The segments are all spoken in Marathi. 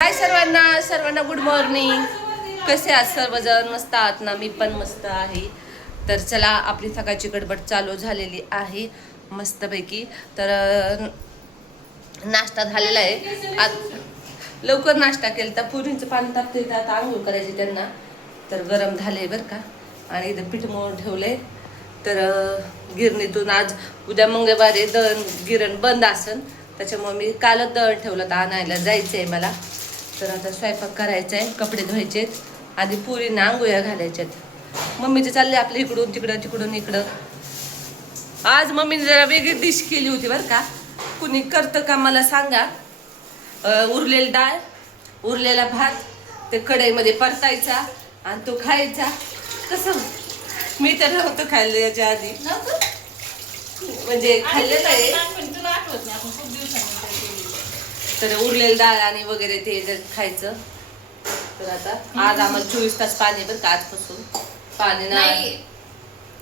हाय सर्वांना गुड मॉर्निंग. कसे आहात सर्वजण? मस्त आहात ना? मी पण मस्त आहे. तर चला, आपली सकाळची गडबड चालू झालेली आहे मस्तपैकी. तर नाश्ता झालेला आहे. आज लवकर नाश्ता केला. तर पुरींचं पाणी तापते, आता आंघोळ करायची त्यांना. तर गरम झाले बरं का. आणि इथं पीठ मळून ठेवले. तर गिरणीतून आज उद्या मंगळवारी दळण गिरण बंद असन, त्याच्यामुळे मी कालच दळण ठेवलं तर आणायला जायचं आहे मला. तर आता स्वयंपाक करायचा आहे, कपडे धुवायचे आहेत, आधी पुरींना आंघोळ्या घालायच्यात. मम्मीचे चालले आपलं इकडून तिकडं तिकडून इकडं. आज मम्मीने जरा वेगळी डिश केली होती बरं का. कुणी करतं का मला सांगा. उरलेली डाळ, उरलेला भात ते कढईमध्ये परतायचा आणि तो खायचा. कसं मी तर नव्हतं खाल्लं याच्या आधी, म्हणजे खाल्लेलं आहे. तर उरलेली डाळ आणि वगैरे ते खायचं. तर आता आज आम्हाला 24 तास पाणी बरं का, आजपासून पाणी नाही.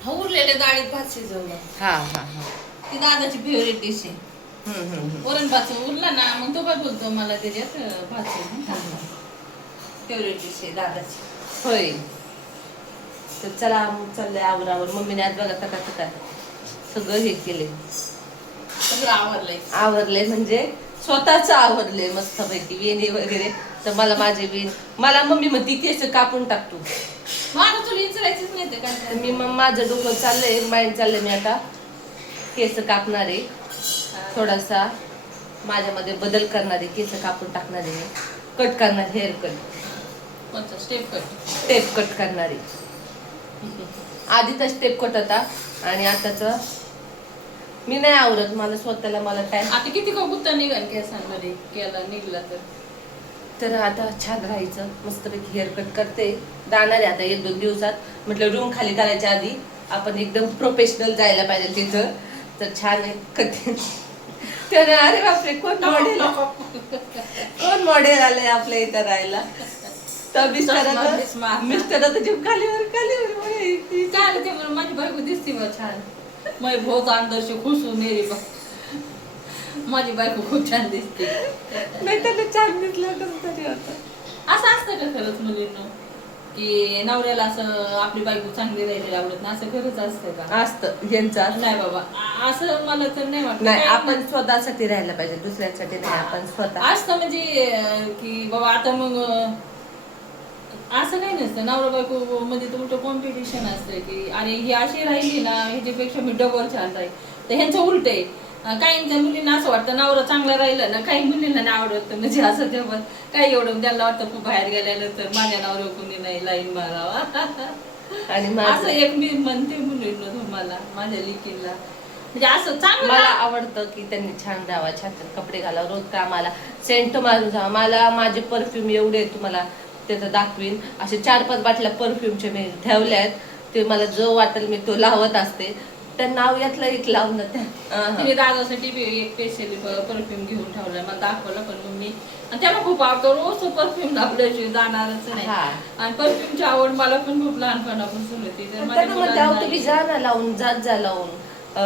उरलेल्या डाळीत भात शिजवलं. हा हा हा, ती दादाची फेवरेट डिश आहे. वरण भात उरला ना, मग तो काय बोलतो मला त्याच्यात भात शिजवून. फेवरेट डिश आहे दादाची. होय. तर चला चाललंय आवरावर. मम्मीने आज बघा टका सगळं हे केले, सगळं आवरलंय म्हणजे स्वतःच आवरले मस्तपैकी. वेणी वगैरे तर माझे वेण मला मम्मी म्हणती केस कापून टाकतो. मला तुला विचारायचंच नाही ते काय. मी मग माझं डोकं चाललंय, माइंड चाललंय, मी आता केस कापणारे, थोडासा माझ्यामध्ये बदल करणारे, केस कापून टाकणारे, कट करणार, हेअर कट, स्टेप कट करणारे. आधीचा स्टेप कट होता आणि आताच मी नाही आवडत मला स्वतःला. मला टाइम आता किती गुत्ता निघाल केसांमध्ये केला निघला तर आता छान राहायचं. मस्तपैकी हेअर कट करते, जाणार आहे आता 1-2 दिवसात. म्हटलं रूम खाली करायच्या आधी आपण एकदम प्रोफेशनल जायला पाहिजे तिथं. तर छान आहे करते. तर अरे बापरे, कोण मॉडेल आलंय आपल्या इथं राहायला. तर मिस्टर जीव खालीवर काय ते म्हणून माझी बायको दिसते मग छान. मै बहुत अंदर से खुश हूं मेरी माझी बायको खूप छान दिसते. नाही त्याला छान दिसलं कसं तरी होतं. असं असतं का खरंच मुलींना, की नवऱ्याला असं आपली बायको चांगली राहिली आवडत ना? असं खरंच असतं का? असतं यांचं नाही बाबा, असं मला तर नाही वाटत. नाही, आपण स्वतःसाठी राहायला पाहिजे, दुसऱ्यांसाठी नाही. आपण स्वतः असतं म्हणजे की बाबा आता मग असं काही नसतं. नवरा बायको मध्ये तर उलट कॉम्पिटिशन असतं की अरे ही अशी राहिली ना, ह्याच्यापेक्षा मी डबल छान राहील. तर ह्यांचं उलट आहे. काही मुलींना असं वाटतं नवरा चांगला राहिला ना, काही मुलींना नाही आवडत. म्हणजे असं तेव्हा काही एवढं त्यांना वाटतं खूप बाहेर गेल्यानंतर माझ्या नवऱ्यावर कोणी नाही लाईन मारावा. आणि असं एक मी म्हणते मुलींना, तुम्हाला माझ्या लिकीला म्हणजे असं चांगलं मला आवडतं की त्यांनी छान राहावा, छान कपडे घाला, रोज कामाला सेंट मारून जावा. मला माझे परफ्यूम एवढे तुम्हाला त्याचं दाखवीन. असे 4-5 बाटल्या परफ्यूमचे मी ठेवल्या आहेत. ते मला जो वाटेल मी तो लावत असते. त्या नाव यातलं एक लावून तिने दादासाठी एक स्पेशली परफ्यूम घेऊन ठेवलाय, मला दाखवलं. पण मग मी त्याला खूप आवडतो, रोज परफ्यूम लावल्याशिवाय जाणारच नाही. आणि परफ्यूमची आवड मला पण खूप लहानपणापासून होती. तर तुम्ही जा ना लावून, जात जा लावून.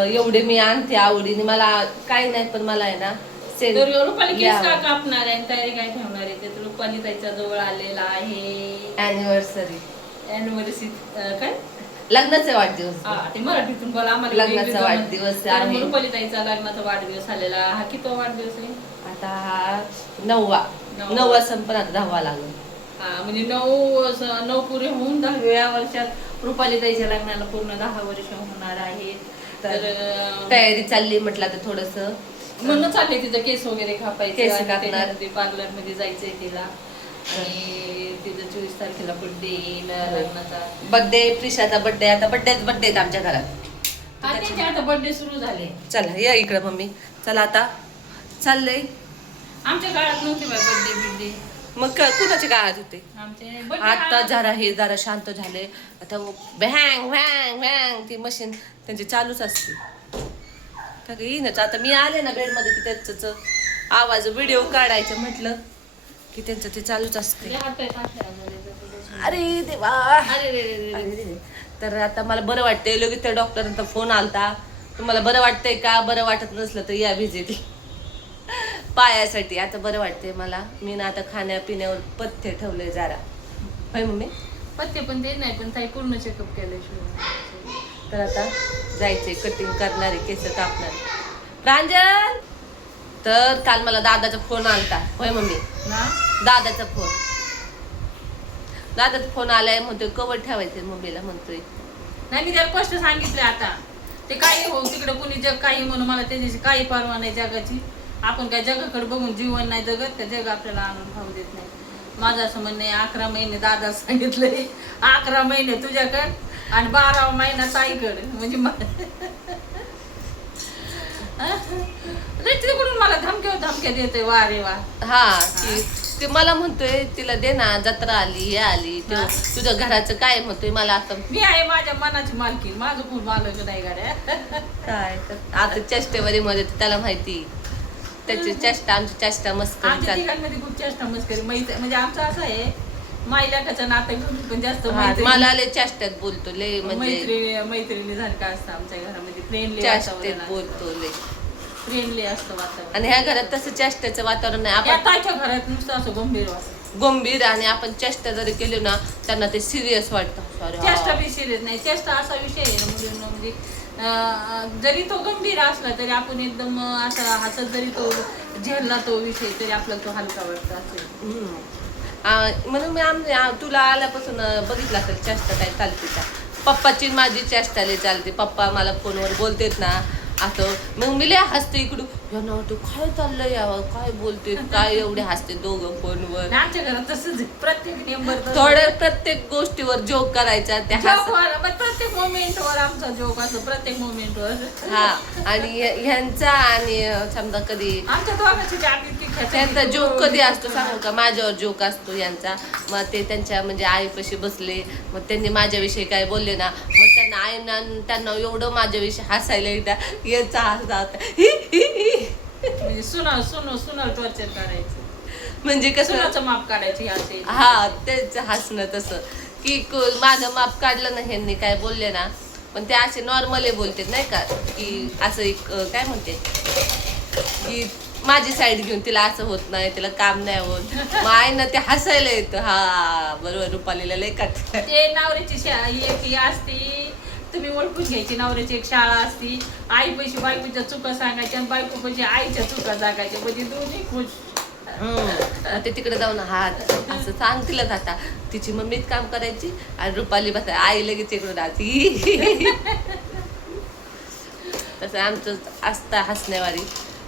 एवढे मी आणते आवडीने, मला काही नाही. पण मला आहे ना रुपाली केस का कापणार आहे, तयारी काय ठेवणार आहे? ते रुपाली ताईच्या जवळ आलेला आहे अॅनिव्हर्सरी काय लग्नाचा वाढदिवस. ते मराठीतून बोला आम्हाला. लग्नाचा वाढदिवस आहे. रुपाली ताईचा लग्नाचा वाढदिवस आलेला. हा किती वाढदिवस आहे आता? हा 9वा संपन, आता 10वा लागला. म्हणजे 9 पुरे होऊन 10व्या वर्षात रुपाली ताईच्या लग्नाला पूर्ण 10 वर्ष होणार आहेत. तर तयारी चालली म्हटलं तर थोडस म्हणून चाललंय तिचं केस वगैरे कापायचे, केस कापणार, पार्लर मध्ये जायचंय तिला. आणि तिचं 24 तारखेला बर्थडे प्रिशाचा बर्थडे. आता बर्थडे आमच्या घरात. आता बर्थडे सुरू झाले. चला या इकडं मम्मी. चला आता चाललंय. आमच्या काळात नव्हते बर्थडे. मग कुणाचे काळात होते? आता जरा शांत झाले. आता भँग भँग भँग ती मशीन त्यांची चालूच असते. येईनच. आता मी आले ना बेडमध्ये की त्याच आवाज व्हिडिओ काढायचं म्हटलं की त्यांचं ते चालूच असते. अरे देवा, अरे. तर आता मला बरं वाटतंय. लगेच त्या डॉक्टरांचा फोन आलता, तुम्हाला बरं वाटतंय का? बरं वाटत नसलं तर या व्हिजिट. पायासाठी. आता बरं वाटते मला. मी ना आता खाण्यापिण्यावर पथ्य ठेवलंय जरा. होय मम्मी? पत्ते पण ते नाही, पण ताई पूर्ण चेकअप केल्याशिवाय. तर आता जायचंय कटिंग करणारे, केस कापणारे. प्रांजल, तर काल मला दादाचा फोन आलता. होय मम्मी? ना दादाचा फोन आलाय, म्हणतोय कवर ठेवायचंय मम्मीला म्हणतोय. नाही, मी त्याला स्पष्ट सांगितलं आता. ते काही हो तिकडे कोणी जग काही म्हणून, मला त्याच्याशी काही परवा नाही जगाची. आपण काय जगाकडे बघून जीवन नाही जगत, त्या जग आपल्याला आणून खाऊ देत नाही. माझं असं म्हणणं आहे, 11 महिने दादा सांगितलंय, 11 महिने तुझ्याकडे आणि 12वा महिना ताईकडे. म्हणजे तिकडून मला धमक्या देतोय. वा रे वा. हा, की ते मला म्हणतोय तिला दे ना, जत्रा आली, हे आली, तुझं घराचं काय म्हणतोय मला. आता मी आहे माझ्या मनाची मालकी, माझं कोण मालक नाही गाड्या. काय तर आता चेष्टेमध्ये मध्ये त्याला माहिती, त्याची चेष्टा आमची चेष्टा मस्करी आमच्या चालते. ठिकाणमध्ये खूप चेष्टा मस्करी म्हणजे आमचं असं आहे, माईलाटाचं नातं घेऊन पण जास्त मला लय चेष्टात बोलतो, लय म्हणजे मैत्रिणी सारखं असतं आमच्या घरामध्ये. फ्रेंडली चेष्टेत बोलतो लय. फ्रेंडली असतं वातावरण. आणि ह्या घरात तसं चेष्टाचं वातावरण नाही. आपण ताईच्या घरात नुसतं असं गंभीर वाटतं. गंभीर, आणि आपण चेष्टा जरी केली ना त्यांना ते सिरियस वाटतं. चेष्टा बी सिरियस नाही. चेष्टा असा विषय आहे ना मुलींना, म्हणजे जरी तो गंभीर असला तरी आपण एकदम असा हसत जरी तो झेलला तो विषय तरी आपल्याला तो हलका वाटतो असं. म्हणून मी तुला आल्यापासून बघितला तर चेष्टा काय चालते का. पप्पाची माझी चेष्टा लय चालते. पप्पा मला फोनवर बोलतेत ना असं, मग मी लय हसते इकडून, तू काय चाललंय यावं, काय बोलते, काय एवढे हसते दोघं फोनवर. आमच्या घरात तसंच प्रत्येक नेंबर थोडं प्रत्येक गोष्टीवर जोक करायचा, त्या प्रत्येक मोमेंटवर आमचा जोक असतो. प्रत्येक मोमेंटवर. हा, आणि ह्यांचा आणि समजा कधी आमच्या दोघांची त्यांचा जोक कधी असतो सांगू का, माझ्यावर जोक असतो यांचा. मग ते त्यांच्या म्हणजे आईपाशी बसले, मग त्यांनी माझ्याविषयी काय बोलले ना, मग त्यांना आईना त्यांना एवढं माझ्याविषयी हसायला येतात, याचा हसतात. म्हणजे सुना टॉर्चर करायचं, म्हणजे कसं सुनाचं माप काढायची असे. हा, तेच हसणं तसं की माझं माप काढलं ना ह्यांनी काय बोलले ना, पण ते असे नॉर्मली बोलते नाही का, की असं एक काय म्हणते की माझी साईड घेऊन तिला असं होत नाही, तिला काम नाही होत. मग आईनं ते हसायला येतं. हा बरोबर, रुपालीला लय काट. ते नवऱ्याची एक असती, तुम्ही ओळखून घ्यायची. नवऱ्याची एक शाळा असती, आई पैशी बायकोच्या चुका सांगायच्या आणि बायको पैशी आईच्या चुका सांगायच्या, म्हणजे दोन्ही खुश. ते तिकडे जाऊन हात असं सांग तिला जाता, तिची मम्मीच काम करायची आणि रुपाली बसा, आई लगेच इकडून राहती. तसं आमचं असतं हसण्यावारी.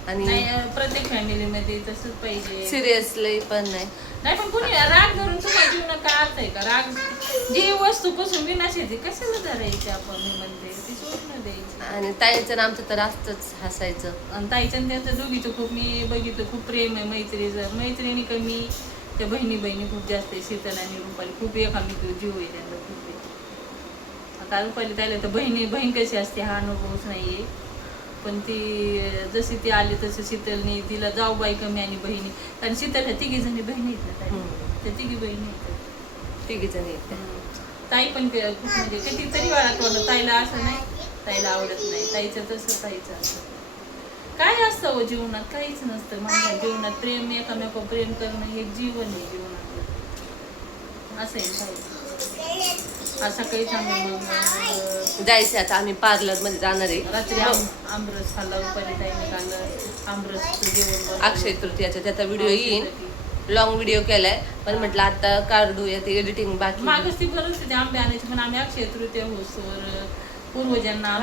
आणि प्रत्येक फॅमिलीमध्ये तसंच पाहिजे. सिरियसली पण नाही पण कुणी राग धरून तुम्हाला जीवनात काय अर्थ आहे का. राग जी वस्तूपासून विनाश येते कशाला धरायची आपण, मी म्हणते ती सोडून द्यायची. आणि ताईचं आमचं तर असतंच हसायचं. आणि ताईचं त्यांचं दोघीचं खूप मी बघितलं, खूप प्रेम आहे. मैत्रिणी कमी, त्या बहिणी खूप जास्त आहे. शीतल आणि रुपाली खूप एकामेकी जीव आहे त्यांना खूप आहे. आता रुपाली ताईला तर बहीण कशी असते हा अनुभवच नाहीये. पण ती जशी ती आली तसं शीतलनी तिला जाऊ बाई कमी आणि बहिणी, कारण शीतल ह्या 3 जणी बहिणी आहेत ना, त्या 3 बहिणी आहेत. 3 जणी आहेत. ताई पण खूप म्हणजे कितीतरी वेळा वाटलं ताईला असं नाही, ताईला आवडत नाही. ताईचं असं काय असतं हो जीवनात, काहीच नसतं. माझ्या जीवनात प्रेम, एकामेकावर प्रेम करणं हे जीवन आहे जीवनात. असं आहे असं काहीच. आम्ही जायचं आता, आम्ही पार्लर मध्ये जाणार आहे. रात्री आमरस खाल्ला, रुपाली ताईने खाल्लं आमरसचं जेवण. अक्षय तृतीयाचा त्याचा व्हिडिओ येईल, लॉंग व्हिडिओ केलाय, पण म्हटलं आता काढूया, ते एडिटिंग बाकी. मागच ती बरंच तिथे आंबे आणायचे, पण आम्ही अक्षय तृतीया होसवर पूर्वजांना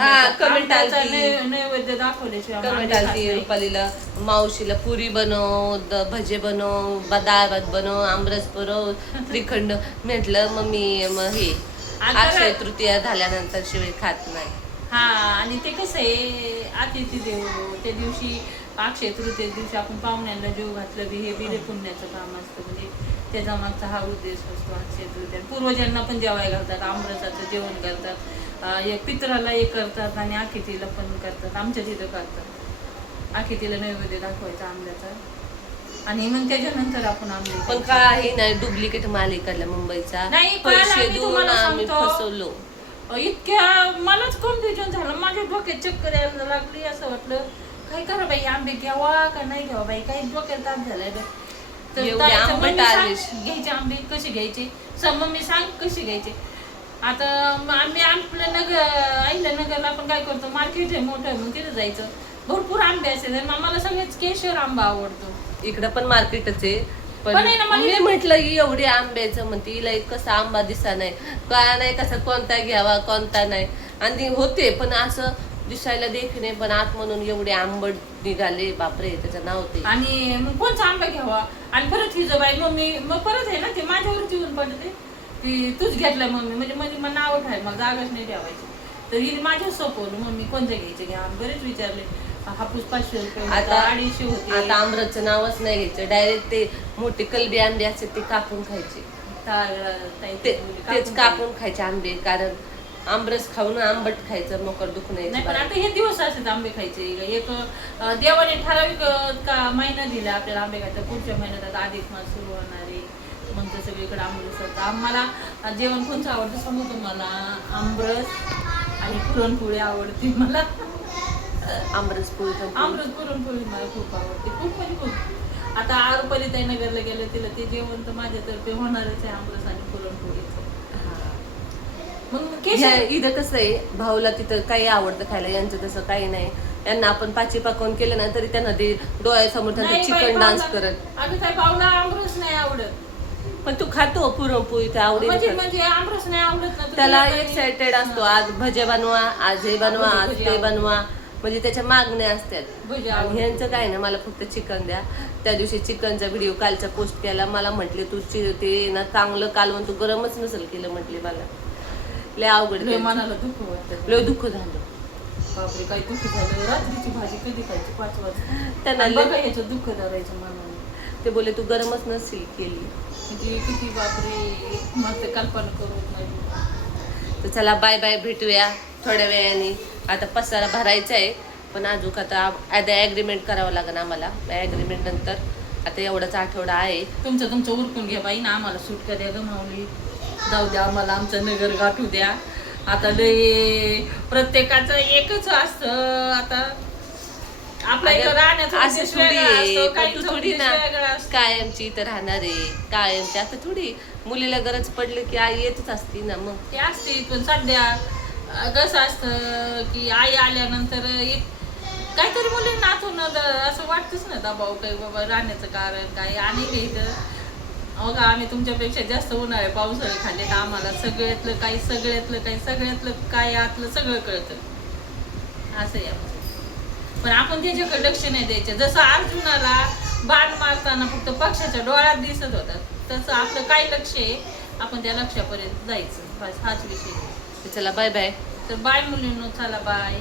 नैवेद्य दाखवल्याशिवाय. रुपालीला मावशीला पुरी बनव, भजे बनव, डाळ भात बनव, आमरस बनव, श्रीखंड. म्हटलं मम्मी मग हे अक्षय तृतीया झाल्यानंतर शिवाय खात नाही. हा, आणि ते कसं आहे अतिथी देव, त्या दिवशी अक्षय तृतीय दिवशी आपण पाहुण्यांना जीव घातलं बी हे बिले पुण्याचं काम असतं. म्हणजे त्याचा मागचा हा उद्देश असतो अक्षय तृतीया. पूर्वजांना पण जेवाय घालतात, आमरसाचं जेवण करतात, एक पितराला एक करतात आणि आखितीला पण करतात. आमच्या तिथं करतात, आखितीला नैवेद्य दाखवायचा आंब्याचा, आणि मग त्याच्यानंतर आपण आंबे. पण काही नाही, डुप्लिकेट माल इकडला मुंबईचा, पैसे देऊन आम्ही फसवलो. इतक्या मलाच कन्फ्युजन झालं, माझ्या डोक्यात चक्कर यायला लागली. असं वाटलं काय करा बाई, आंबे घ्यावा का नाही घ्यावा बाई, काही डोक्याला ताप झालाय बाई. तर एवढे ताईचं आंबट मम्मी सांग, आले. घ्यायचे आंबे कसे घ्यायचे, मम्मी सांग कसे घ्यायचे. आता आंबे आपलं आईला नगरला आपण काय करतो, मार्केट आहे मोठं, मग तिथे जायचं, भरपूर आंबे असेल. मला सगळ्यात केशर आंबा आवडतो. इकडं पण मार्केटच आहे. पण पण आहे ना, मी म्हटलं की एवढे आंब्याचं म्हणते हिला कसा आंबा दिसा नाही, काय नाही, कसा कोणता घ्यावा कोणता नाही. आणि होते पण असं दिसायला देखणे, पण आत म्हणून एवढे आंबट निघाले, बापरे त्याचं नाव ते. आणि मग कोणचा आंबा घ्यावा. आणि परत हिजं बाई मम्मी, मग परत आहे ना ते माझ्यावरती येऊन पडते की तूच घेतला मम्मी, म्हणजे मला नाव ठेवायला मला जागाच नाही ठेवायची. तर हिने माझ्यावर सोपवलं, मम्मी कोणते घ्यायचे घ्या. बरेच विचारले, हापूस 500 रुपये होता, आता 250 होते. आता आंब्याचं नावच नाही घ्यायचं, डायरेक्ट ते मोठे कलबी आंबे असते ते कापून खायचे. तेच कापून खायचे आंबे, कारण आंबरस खाऊन आंबट खायचं, मोकर दुखणं नाही. पण यायचं. आता हे दिवस असतात आंबे खायचे. एक देवाने ठराविक का महिना दिला आपल्याला आंबे खायचा. पुढच्या महिन्यात आता अधिक मास सुरू होणार आहे, मग तर सगळीकडे आंबरस होतं. आम्हाला जेवण कोणतं आवडतं सांगू तुम्हाला, आंबरस आणि पुरणपोळी आवडते मला. आंबरस पोळी पण आमरस पुरणपोळी मला खूप आवडते, खूप म्हणजे खूप. आता आरोपली ताई नगरला गेले, तिला ते जेवण तर माझ्यातर्फे होणारच आहे, आमरस आणि पुरणपोळीचं. मग केशर इथं कसं आहे, भाऊला तिथं काही आवडतं खायला, यांचं तसं काही नाही. यांना आपण पाची पाकवून केलं ना तरी त्यांना ते डोळ्यासमोर त्यांचं नाही बाई, चिकन डान्स पावला- करत. अगं ताई, पावला आमरस नाही आवडत. पण तू खातो पुरणपोळी, ते म्हणजे आवडेल. आमरस नाही आवडत ना, तर त्याला तुला काही- एक्साइटेड असतो, आज भजे बनवा, आज हे बनवा, आज भजी ते आवडते. बनवा, म्हणजे त्याच्या मागण्या असतात. भजी आणि आवडते. ह्यांचं काय ना, मला फक्त चिकन द्या. त्या दिवशी चिकनचा व्हिडिओ कालचा पोस्ट केला, मला म्हटले तू ते ना चांगलं कालवण तू गरमच नसेल केलं, म्हटले मला लय अवघड लय त्यांचं. मनाला दुःख वाटतं. लय दुःख झालं बापरे, काही दुःख झालं. रात्रीची भाजी कधी खायची 5 वाजता. त्यांना आणि लय- बघा याचं दुःख धरायचं मनाने. ते बोले तू गरमच नसेल केली. म्हणजे किती बापरे, मस्त कल्पना करू नाही. तर चला बाय बाय, भेटूया थोड्या वेळाने. आता पसारा भरायचा आहे, पण अजून आता ॲग्रीमेंट करावं लागेल आम्हाला. ॲग्रीमेंट नंतर आता एवढाच आठवडा आहे. तुमचं उरकून घ्या बाई ना, आम्हाला सुटका द्या गमावली. जाऊ द्या, आम्हाला आमचं नगर गाठू द्या. आता लय प्रत्येकाचं एकच असतं. आता आपल्या इथं राहण्याचं असं उद्देश थोडी वेगळा आहे, असतो, पण काहींचा तू थोडी उद्देश ना वेगळा असतो. कायमची इथं राहणार आहे, कायमची आता थोडी मुलीला गरज पडली की आई येतच असती ना. मग ते असते, पण सध्या कसं असतं की आई आल्यानंतर एक काहीतरी मुलींना आतून असं वाटतंच ना, दबाव काही बाबा राहण्याचं कारण काय. आणि इथं अगं आम्ही तुमच्यापेक्षा जास्त उन्हाळे पावसाळे खाल्ले, तर आम्हाला सगळ्यातलं काय आतलं सगळं कळतं. असं आहे आमचं. पण आपण त्याच्याकडे लक्ष नाही द्यायचं. जसं अर्जुनाला बाण मारताना फक्त पक्षाच्या डोळ्यात दिसत होता, तसं आपलं काय लक्ष आहे, आपण त्या लक्ष्यापर्यंत जायचं, बस हाच विषय आहे. चला बाय बाय. तर बाय मुलींनो, चला बाय.